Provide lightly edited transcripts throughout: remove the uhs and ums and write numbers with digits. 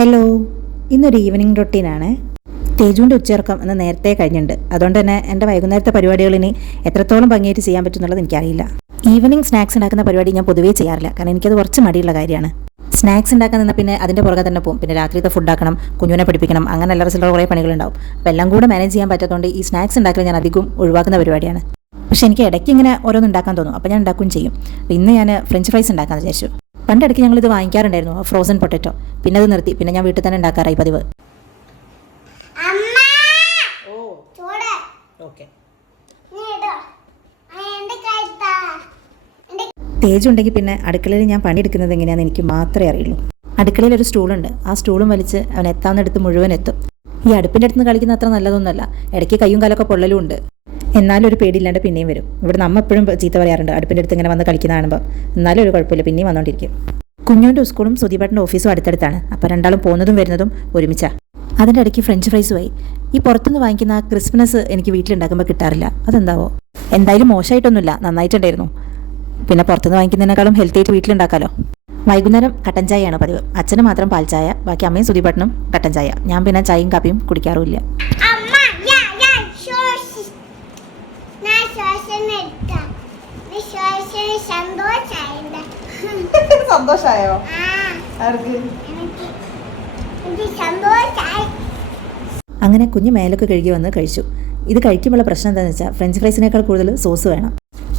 Hello, ഇന്നൊരു evening റൊട്ടീനാണ്. തേജുവിൻ്റെ ഉച്ചയിറക്കം എന്ന് നേരത്തെ കഴിഞ്ഞിട്ടുണ്ട്. അതുകൊണ്ട് തന്നെ എൻ്റെ വൈകുന്നേരത്തെ പരിപാടികളിനി എത്രത്തോളം ഭംഗിയായിട്ട് ചെയ്യാൻ പറ്റുന്നുള്ളത് എനിക്കറിയില്ല. ഈവനിങ് സ്നാക്സ് ഉണ്ടാക്കുന്ന പരിപാടി ഞാൻ പൊതുവേ ചെയ്യാറില്ല, കാരണം എനിക്കത് കുറച്ച് മടിയുള്ള കാര്യമാണ്. സ്നാക്സ് ഉണ്ടാക്കാൻ നിന്നാൽ പിന്നെ അതിൻ്റെ പുറകെ തന്നെ പോകും. പിന്നെ രാത്രിത്തെ ഫുഡ് ആക്കണം, കുഞ്ഞുവിനെ പഠിപ്പിക്കണം, അങ്ങനെ എല്ലാ റിസൾട്ടുള്ള കുറേ പണികളുണ്ടാവും. അപ്പോൾ എല്ലാം കൂടെ മാനേജ് ചെയ്യാൻ പറ്റാത്തതുകൊണ്ട് ഈ സ്നാക്സ് ഉണ്ടാക്കൽ ഞാൻ അധികം ഒഴിവാക്കുന്ന പരിപാടിയാണ്. പക്ഷേ എനിക്ക് ഇടയ്ക്ക് ഇങ്ങനെ ഓരോന്ന് ഉണ്ടാക്കാൻ തോന്നും, അപ്പോൾ ഞാൻ ഉണ്ടാക്കുകയും ചെയ്യും. അപ്പോൾ ഇന്ന് ഞാൻ ഫ്രഞ്ച് ഫ്രൈസ് ഉണ്ടാക്കാമെന്ന് വിചാരിച്ചു. പണ്ടിടയ്ക്ക് ഞങ്ങളിത് വാങ്ങിക്കാറുണ്ടായിരുന്നു, ഫ്രോസൺ പൊട്ടറ്റോ. പിന്നെ അത് നിർത്തി, പിന്നെ ഞാൻ വീട്ടിൽ തന്നെ ഉണ്ടാക്കാറായി പതിവ്. തേജുണ്ടെങ്കിൽ പിന്നെ അടുക്കളയിൽ ഞാൻ പണിയെടുക്കുന്നത് എങ്ങനെയാണെന്ന് എനിക്ക് മാത്രമേ അറിയുള്ളൂ. അടുക്കളയിൽ ഒരു സ്റ്റൂളുണ്ട്, ആ സ്റ്റൂളും വലിച്ച് അവൻ എത്താവുന്നിടത്ത് മുഴുവൻ എത്തും. ഈ അടുപ്പിൻ്റെ അടുത്ത് നിന്ന് കളിക്കുന്ന അത്ര നല്ലതൊന്നുമല്ല, ഇടയ്ക്ക് കയ്യും കാലൊക്കെ പൊള്ളലും ഉണ്ട്. എന്നാലും ഒരു പേടിയില്ലാണ്ട് പിന്നെയും വരും. ഇവിടെ നമ്മ എപ്പോഴും ചീത്ത പറയാറുണ്ട് അടുപ്പിൻ്റെ അടുത്ത് ഇങ്ങനെ വന്ന് കളിക്കുന്ന കാണുമ്പോൾ. എന്നാലും ഒരു കുഴപ്പമില്ല, പിന്നെയും വന്നുകൊണ്ടിരിക്കും. കുഞ്ഞുവിൻ്റെ സ്കൂളും സുധീപേട്ടൻ്റെ ഓഫീസും അടുത്തടുത്താണ്, അപ്പോൾ രണ്ടാളും പോകുന്നതും വരുന്നതും ഒരുമിച്ചാണ്. അതിൻ്റെ ഇടയ്ക്ക് ഫ്രഞ്ച് ഫ്രൈസുമായി. ഈ പുറത്തുനിന്ന് വാങ്ങിക്കുന്ന ആ ക്രിസ്മസ് എനിക്ക് വീട്ടിലുണ്ടാക്കുമ്പോൾ കിട്ടാറില്ല, അതെന്താവോ? എന്തായാലും മോശമായിട്ടൊന്നുമില്ല, നന്നായിട്ടുണ്ടായിരുന്നു. പിന്നെ പുറത്തുനിന്ന് വാങ്ങിക്കുന്നതിനേക്കാളും ഹെൽത്തി ആയിട്ട് വീട്ടിലുണ്ടാക്കാമല്ലോ. വൈകുന്നേരം കട്ടൻ ചായയാണ് പതിവ്. അച്ഛന് മാത്രം പാൽ ചായ, ബാക്കി അമ്മയും സുധീപേട്ടനും കട്ടൻ ചായ. ഞാൻ പിന്നെ ചായയും കാപ്പിയും കുടിക്കാറുമില്ല. സന്തോഷായോ? അങ്ങനെ കുഞ്ഞ് മേലൊക്കെ കഴുകി വന്ന് കഴിച്ചു. ഇത് കഴിക്കുമ്പോൾ പ്രശ്നം എന്താണെന്ന് വെച്ചാൽ ഫ്രഞ്ച് ഫ്രൈസിനേക്കാൾ കൂടുതൽ സോസ് വേണം.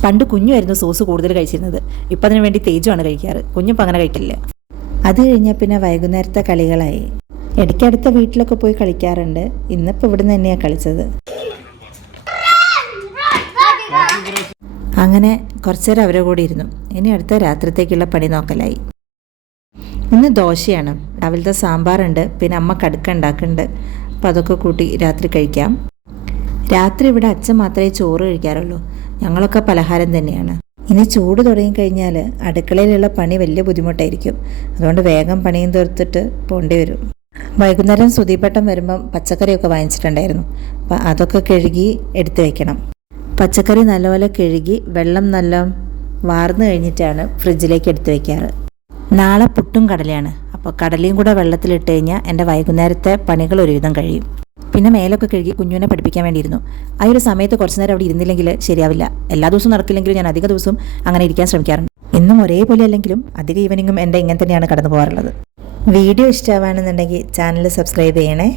പണ്ട് കുഞ്ഞുമായിരുന്നു സോസ് കൂടുതൽ കഴിച്ചിരുന്നത്, ഇപ്പം അതിന് വേണ്ടി തേജുമാണ് കഴിക്കാറ്. കുഞ്ഞിപ്പോൾ അങ്ങനെ കഴിക്കില്ല. അത് കഴിഞ്ഞാൽ പിന്നെ വൈകുന്നേരത്തെ കളികളായി. ഇടയ്ക്കടുത്ത വീട്ടിലൊക്കെ പോയി കളിക്കാറുണ്ട്. ഇന്നിപ്പോൾ ഇവിടുന്ന് തന്നെയാണ് കളിച്ചത്. അങ്ങനെ കുറച്ചേരം അവരെ കൂടി ഇരുന്നു. ഇനി അടുത്ത രാത്രിത്തേക്കുള്ള പണി നോക്കലായി. ഇന്ന് ദോശയാണ്, രാവിലത്തെ സാമ്പാറുണ്ട്, പിന്നെ അമ്മ കടുക്ക ഉണ്ടാക്കുന്നുണ്ട്. അപ്പോൾ അതൊക്കെ കൂട്ടി രാത്രി കഴിക്കാം. രാത്രി ഇവിടെ അച്ഛൻ മാത്രമേ ചോറ് കഴിക്കാറുള്ളൂ, ഞങ്ങളൊക്കെ പലഹാരം തന്നെയാണ്. ഇനി ചൂട് തുടങ്ങിക്കഴിഞ്ഞാൽ അടുക്കളയിലുള്ള പണി വലിയ ബുദ്ധിമുട്ടായിരിക്കും. അതുകൊണ്ട് വേഗം പണിയും തീർത്തിട്ട് പോകേണ്ടി വരും. വൈകുന്നേരം സുധീപേട്ടൻ വരുമ്പം പച്ചക്കറിയൊക്കെ വാങ്ങിച്ചിട്ടുണ്ടായിരുന്നു, അപ്പോൾ അതൊക്കെ കഴുകി എടുത്ത് വയ്ക്കണം. പച്ചക്കറി നല്ലപോലെ കഴുകി വെള്ളം നല്ല വാർന്നു കഴിഞ്ഞിട്ടാണ് ഫ്രിഡ്ജിലേക്ക് എടുത്ത് വയ്ക്കാറ്. നാളെ പുട്ടും കടലയാണ്, അപ്പോൾ കടലയും കൂടെ വെള്ളത്തിലിട്ട് കഴിഞ്ഞാൽ എൻ്റെ വൈകുന്നേരത്തെ പണികൾ ഒരുവിധം കഴിയും. പിന്നെ മേലൊക്കെ കഴുകി കുഞ്ഞുവിനെ പഠിപ്പിക്കാൻ വേണ്ടിയിരുന്നു. ആ ഒരു സമയത്ത് കുറച്ച് നേരം അവിടെ ഇരുന്നില്ലെങ്കിൽ ശരിയാവില്ല. എല്ലാ ദിവസവും നടക്കില്ലെങ്കിലും ഞാൻ അധിക ദിവസവും അങ്ങനെ ഇരിക്കാൻ ശ്രമിക്കാറുണ്ട്. എന്നും ഒരേപോലെ അല്ലെങ്കിലും അധിക ഈവനിങ്ങും എൻ്റെ ഇങ്ങനെ തന്നെയാണ് കടന്നു പോകാറുള്ളത്. വീഡിയോ ഇഷ്ടമാണെന്നുണ്ടെങ്കിൽ ചാനൽ സബ്സ്ക്രൈബ് ചെയ്യണേ.